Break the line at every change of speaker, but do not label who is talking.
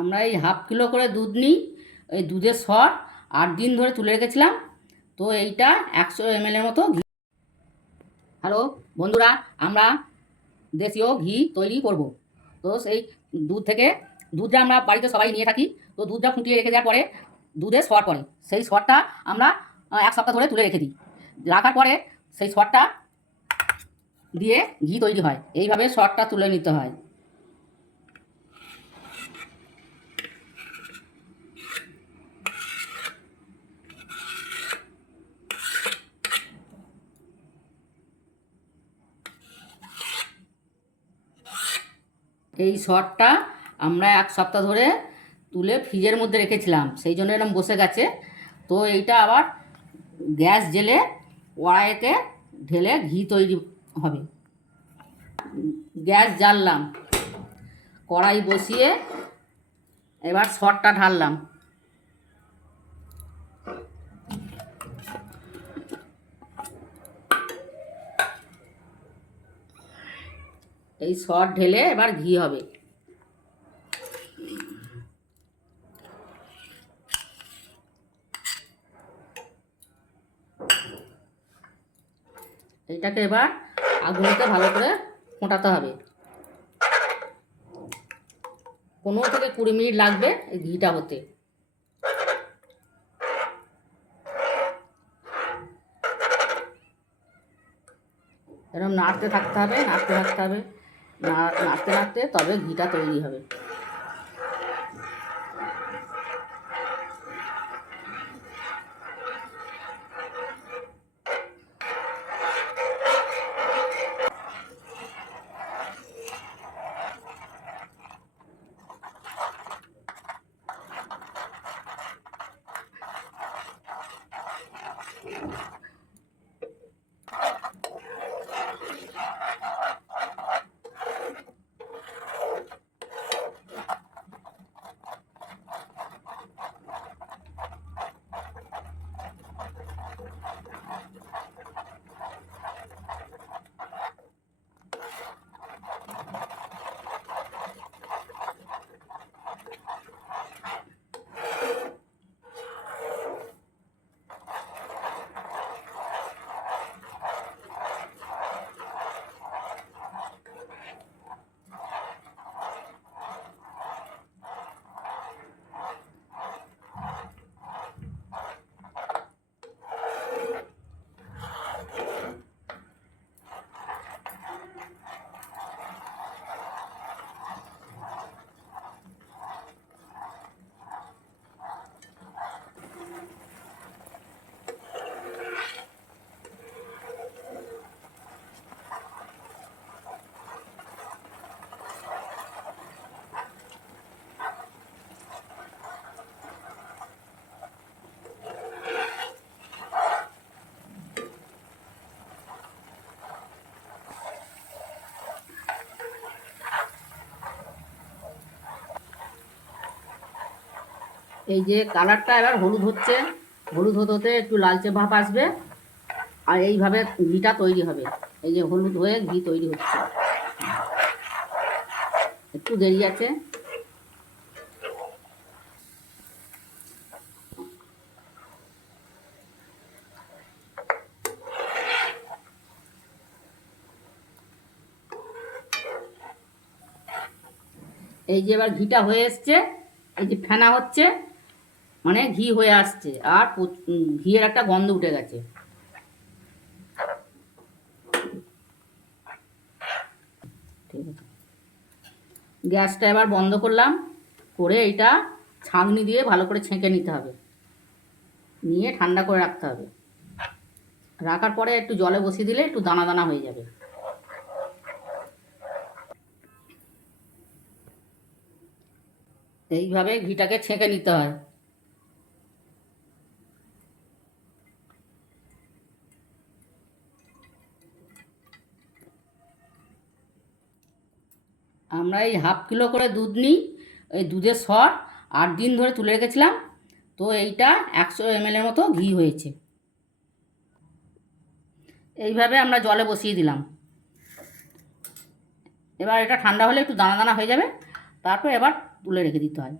আমরা এই half kilo করে দুধ নিই, এই দুধের সর, আট দিন ধরে তুলে রেখেছিলাম। তো এইটা একশো এমএলের মতো ঘি। হ্যালো বন্ধুরা, আমরা দেশীয় ঘি তৈরি করব। তো সেই দুধ থেকে দুধটা আমরা বাড়িতে সবাই নিয়ে থাকি, তো দুধটা ফুটিয়ে রেখে দেওয়ার পরে দুধে সর পড়ে সেই সরটা আমরা এক সপ্তাহ ধরে তুলে রেখে দিই। রাখার পরে সেই সরটা দিয়ে ঘি তৈরি হয়। এইভাবে সরটা তুলে নিতে হয়। এই শটটা আমরা এক সপ্তাহ ধরে তুলে ফ্রিজের মধ্যে রেখেছিলাম, সেই জন্য এরকম বসে গেছে। তো এইটা আবার গ্যাস জেলে কড়াইতে ঢেলে ঘি তৈরি হবে। গ্যাস জ্বাললাম, কড়াই বসিয়ে এবার শটটা ঢাললাম। এই শট ঢেলে এবার ঘি হবে। এইটাকে এবার আগুনেতে ভালো করে ফোটাতে হবে। পনেরো থেকে কুড়ি মিনিট লাগবে এই ঘিটা হতে। এরকম নাড়তে থাকতে হবে, নাড়তে থাকতে হবে। নাড়তে নাড়তে তবে ঘিটা তৈরি হবে। এই যে কালারটা এবার হলুদ হচ্ছে। হলুদ হতে হতে একটু লালচে ভাব আসবে। আর এইভাবে ঘিটা তৈরি হবে। এই যে হলুদ হয়ে ঘি তৈরি হচ্ছে। একটু দেরি আছে। এই যে এবার ঘিটা হয়ে এসছে। এই যে ফেনা হচ্ছে। মানে ঘি হয়ে আসছে, আর ঘিয়ের একটা গন্ধ উঠে গেছে। গ্যাসটা এবার বন্ধ করলাম, করে এটা ছাঁকনি দিয়ে ভালো করে ছেঁকে নিতে হবে। নিয়ে ঠান্ডা করে রাখতে হবে। রাখার পরে একটু জলে বসিয়ে দিলে একটু দানা দানা হয়ে যাবে। এইভাবে ঘিটাকে ছেঁকে নিতে হয়। আমরা এই হাফ কিলো করে দুধ নিই, এই দুধের সর, আট দিন ধরে তুলে রেখেছিলাম, তো এইটা একশো এমএলের মতো ঘি হয়েছে। এইভাবে আমরা জলে বসিয়ে দিলাম। এবার এটা ঠান্ডা হলে একটু দানা দানা হয়ে যাবে, তারপর এবার তুলে রেখে দিতে হয়।